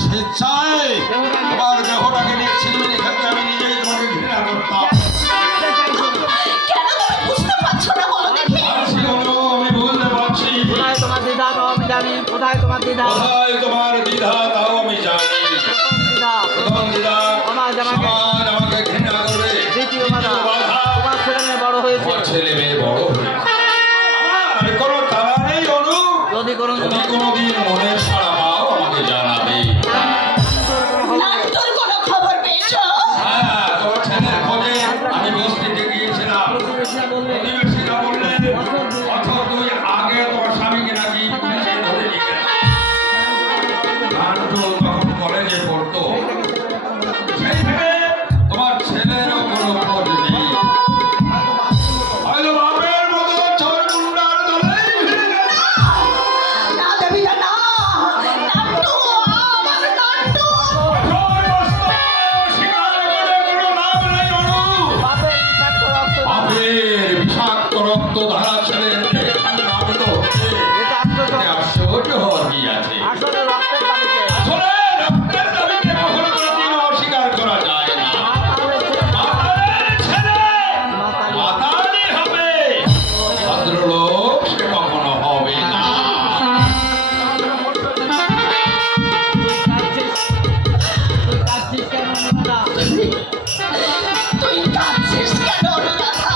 স্বেচ্ছায় তোমার দেহটাকে নিয়ে ছিলমিলি খেতে আমি নিজেই তোমাকে ঘৃণা করতাম। কেন তুমি বুঝতে পারছো না বলো দেখি? আমি বুঝতে পারছি। কোথায় তোমার দ্বিধা তাও আমি জানি। কোথায় তোমার দ্বিধা? কোথায় তোমার দ্বিধা তাও আমি জানি। প্রথম দ্বিধা সমাজ আমাকে ঘৃণা করবে। দ্বিতীয় বাধা তোমার ছেলে মেয়ে বড় হয়েছে। ছেলে মেয়ে বড় হয়েছে। আমার কোনো তাড়া নেই অনু। যদি কোনোদিন মনের সাড়া পাও আমাকে জানাবে। নাট্যর কোনো খবর পেয়েছো? হ্যাঁ, তোমার ছেলের খোঁজে আমি বস্তিতে গিয়েছিলাম। প্রতিবেশীরা বললেন বছর 2 আগে তোমার স্বামীকে নাকি পুলিশে ধরে নিয়ে গেছে। নাট্য তখন কলেজে পড়তো। সেই থেকে তোমার ছেলেরও কোনো খোঁজ নেই। হয়তো বাপের মতো চোর গুন্ডার দলেই ফিরে গেছে। না দেবী না, নাট্য আমার নাট্য। বাপের বিষাক্ত রক্ত ধারা ছেলের নামিত হচ্ছে। আশ্চর্য হওয়ার কি আছে? আসলে রক্তের দাবিতে আসলে রক্তের দাবিকে কখনো কোনোদিনও অস্বীকার করা যায় না। মাতালের ছেলে মাতালই হবে, ভদ্রলোক সে কখনো হবে না। তুই কাঁদছিস কেন অনুরাধা?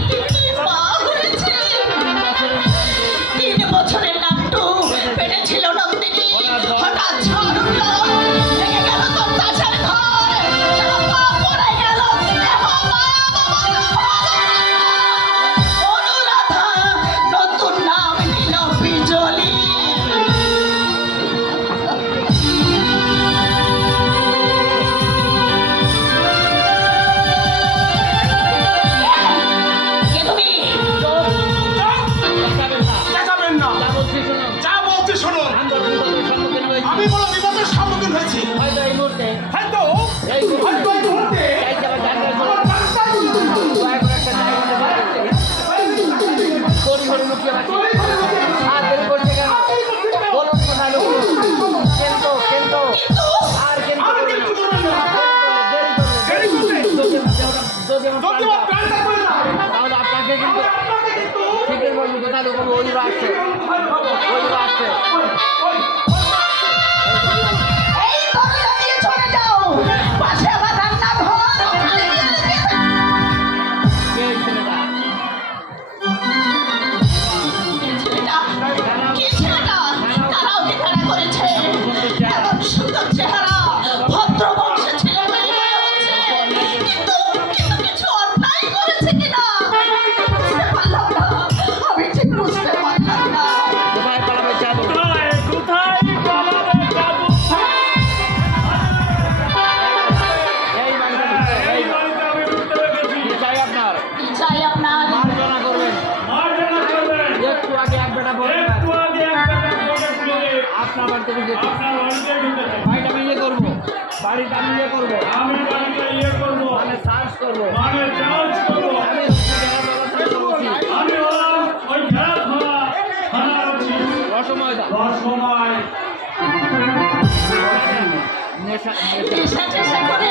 একদিন মা হয়েছে। 3 বছরের নাট্টু পেটে ছিল নন্দিনী। হঠাৎ ঝড় উঠল, ভেঙে গেল তোর তাজের ঘর। চাপা পড়ে গেল স্নেহ মা বাবার ঘর। অনুরাধা নতুন নাম নিল বিজলি। কে তুমি? চেঁচাবেন না। যা বলছি শুনুন। আমি বড় বিপদের সম্মুখীন হয়েছি। হয়তো এই মুহূর্তে হয়তো এই মুহূর্তে আমার প্রাণটাই দয়া করে একটা জায়গা মধ্যে বার করতে তড়ি ঘড়ি লুকিয়ে রাখি। আর দেরি করছে কেন? বলুন কোথায় লুকিয়ে? কিন্তু আর কিন্তু দেরি করলে যদি আমার প্রাণটা করে দাও। তাহলে আপনাকে কিন্তু ঠিকই বলবো কোথায় লুকাবো। ওইগুলো আসছে। এই দরজা দিয়ে চলে যাও। পাশে আমার রান্নাঘর, ওখানে গিয়ে লুকিয়ে থাকো। কে এই ছেলেটা? কে ছেলেটা? তারা ওকে তাড়া করেছে। এমন সুন্দর চেহারা, ভদ্র বংশের ছেলে মেয়ে হচ্ছে। কিন্তু কিছু অন্যায় করেছে কিনা বুঝতে পারলাম না। আমি ঠিক বুঝতে পারলাম না। কোথায় পালাবে যাবো? এই বাড়িতে কি চাই আপনার? কি চাই আপনার? মার্জনা করবেন। একটু আগে এক বেটা বলতে আপনার বাড়িতে যেতে বাড়িটা আমি করবো। বাড়িটা আমি করবো। মানে সার্চ করবো। আমি রসময়দা নেশা টেশা করে